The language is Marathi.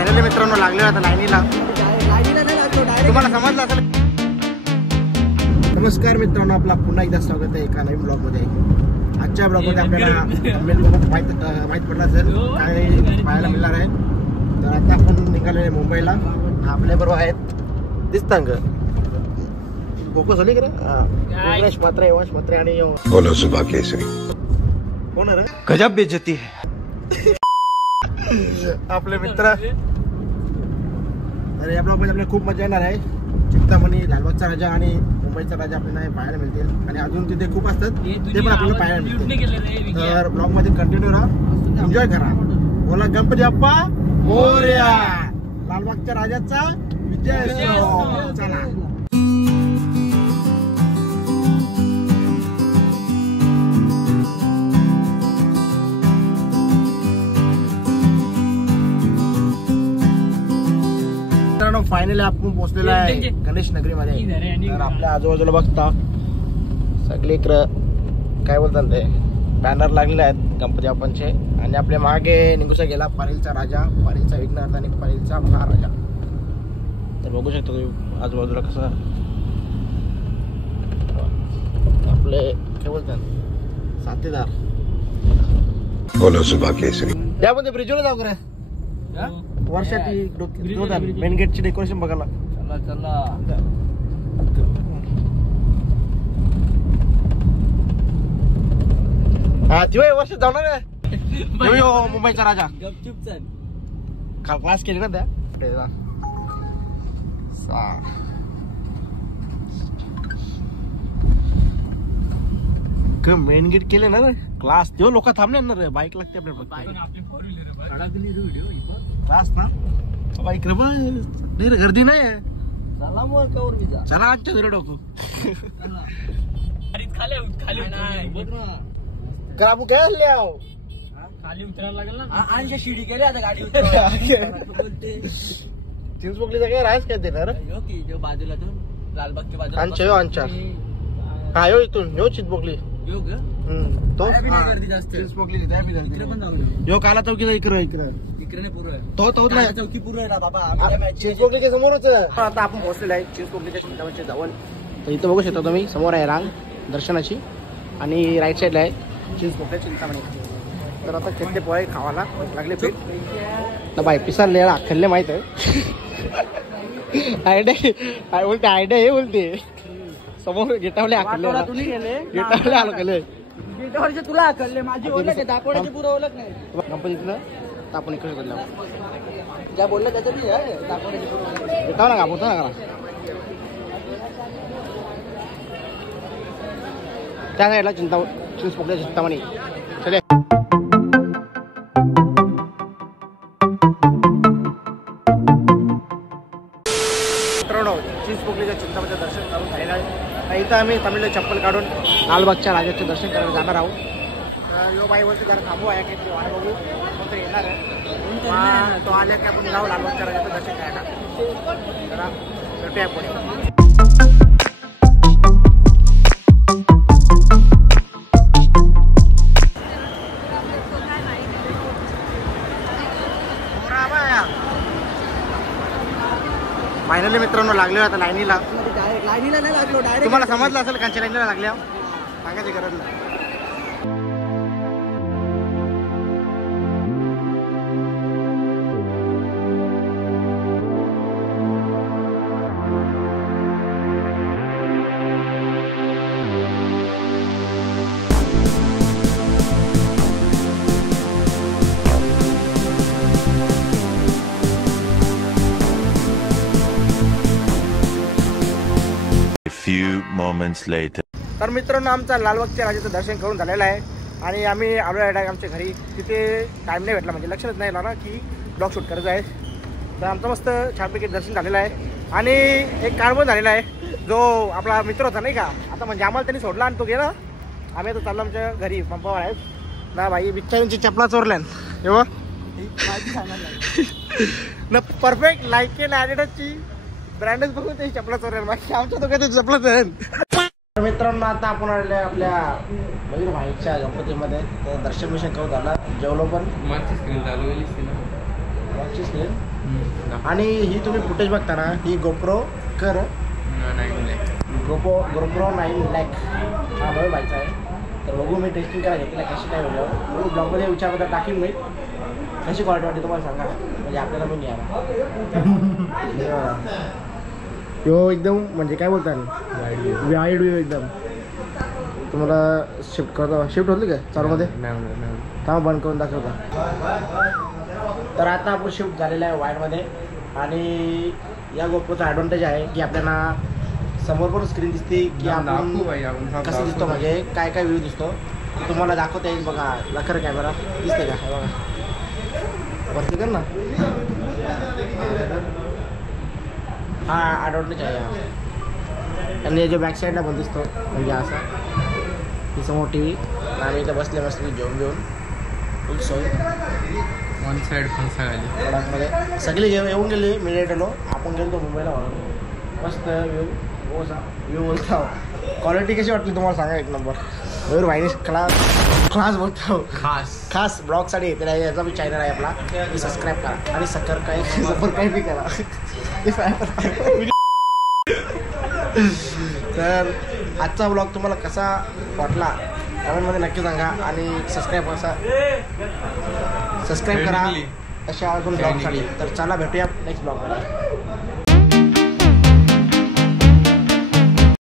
फायनली मित्रांनो लागले आता लाईनीला तुम्हाला समजलं असेल. नमस्कार मित्रांनो, आपला पुन्हा एकदा स्वागत आहे एका नवीन ब्लॉग मध्ये. आजच्या ब्लॉग मध्ये आपल्याला माहित पडलं असेल काय पाहायला मिळणार आहे. तर आता आपण निघाले मुंबईला. आपल्या बरोबर आहेत दिसतांग फोकस होली का योगेश मात्रे, यवश मात्रे आणि बोलो सुबह केसरी. कोण रे गजब बेइज्जती है. आपले मित्र. अरे या ब्लॉग मध्ये आपल्याला खूप मजा येणार आहे. चिंतामणी, लालबागचा राजा आणि मुंबईचा राजा आपल्याला पाहायला मिळतील. आणि अजून तिथे खूप असतात ते पण आपल्याला पाहायला मिळतील. तर ब्लॉग मध्ये कंटिन्यू राहा, एन्जॉय करा. बोला गणपती बाप्पा मोरया. लालबागच्या राजाचा विजय असो. चला फायनली आपण पोहोचलेला आहे गणेश नगरी मध्ये. तर आपल्या आजूबाजूला बघता सगळे काय बोलतात ते बॅनर लागलेले आहेत गणपती बाप्पांचे. आणि आपल्या मागे निघूसा गेला पारीलचा राजा, पारीलचा विघ्नहर्ता आणि पारीलचा महाराजा. तर बघू शकता तुम्ही आजूबाजूला कसं आपले काय बोलतात साथीदार. बोलो सुबह केसरी. त्यामध्ये ब्रिजवर जाऊ करे वर्षाची मेन गेटची डेकोरेशन बघायला. चला चला हा जीव वर्ष जाणार आहे. मुंबईचा राजा काल क्लास केली ना त्या मेन गेट केले ना क्लास. तेव्हा लोक थांबले ना रे. बाईक लागते आपल्याला क्लास ना बाबा. इकडे पण गर्दी नाही. चला मग चला आजच्या घरी डोकू कराबू काय लिहाव खाली उतरायला लागेल ना. आणि शिडी केली आता गाडी चिंच बोकलीचा काय राहायच काय देणार बाजूला लालबागच्या बाजूला आमच्या हा यो इथून यो चिंच बोकली यो काला चौकीचा इकडे तो चौकी पूर्ण ना बाबा. चिंचपोकलीच्या समोरच आता आपण पोहोचलेलो आहे चिंचपोकलीच्या चिंतामणीच्या जवळ. तर इथं बघू शकता तुम्ही समोर आहे रांग दर्शनाची आणि राईट साईडला आहे चिंचपोकल्या चिंतामणी. तर आता खेळले पोळे खावाला लागले पीठ तर बाय पिसारले अख्खले माहित आहे. आयडिया बोलते आयडिया हे बोलते समोर गेटावले गेटावले आलो केले तुला आकलले माझी ओळख आहे. दापोड्याची पुरं ओळख नाही गणपतीतलं. तर आपण इकडे करलं ज्या बोललं त्याचं बी आहे दापोड्याची पुरं गेटाव ना कापतो ना करा त्या साईडला चिंचपोकल्या चिंतामणी. चले चिंचपोकलीच्या चिंतामणीचं दर्शन करून झालेलं आहे. इथं आम्ही तमिळला चप्पल काढून लालबागच्या राजाचे दर्शन करायला जाणार आहोत. यो बाई बोलते जरा थांबू आहे काही वाट बघू कोणतं येणार आहे. तो आल्या की आपण जाऊ लालबागच्या राजाचं दर्शन करायला. जरा भेटूया पुढे. फायनली मित्रांनो लागले आता लाईनीला नाही लागलो. तुम्हाला समजलं असेल कांच्या लाईनीला लागल्या सांगायची गरज नाही. few moments later. तर मित्रांनो आमचा लालबागच्या राजाचं दर्शन करून झालेलं आहे आणि आम्ही आलो आहे आमच्या घरी. तिथे टाईम नाही भेटला म्हणजे लक्षात नाही आला ना की ब्लॉग शूट करायचं आहे. तर आमचं मस्त छानपैकी दर्शन झालेलं आहे. आणि एक कारमन झालेला आहे जो आपला मित्र होता नाही का आता म्हणजे आम्हाला त्यांनी सोडला आणि तो गेला. आम्ही आता चाललो आमच्या घरी पंपावर आहेत ना. भाई बिचाऱ्यांची चपला चोरल्यान एवढं ना परफेक्ट लाईक केलं ॲडिडासची ब्रँडच बघून ते चपला चोरल्या. बाकी आमच्या दोघांच्या चपलाच आहेत. मित्रांनो आता आपण आलेलो आहे आपल्या मयूर भाईच्या गणपतीमध्ये. तर दर्शन करून झालं जेवलो पण. मागची स्क्रीन. आणि ही तुम्ही फुटेज बघता ना, ही गोप्रो गोप्रो 9 लॅक हा नवीन बाईकचा आहे. तर बघू मी टेस्टिंग करायला घेतलं कशी काय वेगळं ब्लॉगमध्ये विचारबद्दल टाकीन मी. कशी क्वालिटी वाटते तुम्हाला सांगा, म्हणजे आपल्याला पण यावं. यो एकदम म्हणजे काय बोलता वाईड व्ह्यू एकदम. तुम्हाला शिफ्ट करतो, शिफ्ट होती का चालूमध्ये? थांबा बंद करून दाखवता. तर आता आपण शिफ्ट झालेला आहे वाईडमध्ये. आणि या गोप्रोचा ॲडव्हान्टेज आहे की आपल्याला समोर पण स्क्रीन दिसते की आपण कसं दिसतो, म्हणजे काय काय व्ह्यू दिसतो तुम्हाला दाखवता येईल. बघा लखर कॅमेरा दिसते का? बघा वरती कर ना. हा ॲडव्हान्टेज आहे. आणि जो बॅक साईडला पण दिसतो म्हणजे असा ही समोर टी व्ही. आम्ही इथं बसले मस्त घेऊन फुल सोय. वन साईड पण प्रॉडक्टमध्ये सगळे येऊन गेले. मी लेट आलो. आपण गेलो मुंबईला म्हणून. मस्त व्ह्यू बोलता. क्वालिटी कशी वाटली तुम्हाला सांगा? एक नंबर. मयूर भाईने क्लास बोलतो. खास ब्लॉगसाठी त्याला याचा बी चॅनल आहे आपला, सबस्क्राईब करा आणि सबस्क्राईब बी करा. तर आजचा ब्लॉग तुम्हाला कसा वाटला कमेंटमध्ये नक्की सांगा. आणि सबस्क्राईब करा अशा अजून ब्लॉगसाठी. तर चला भेटूया नेक्स्ट ब्लॉगमध्ये.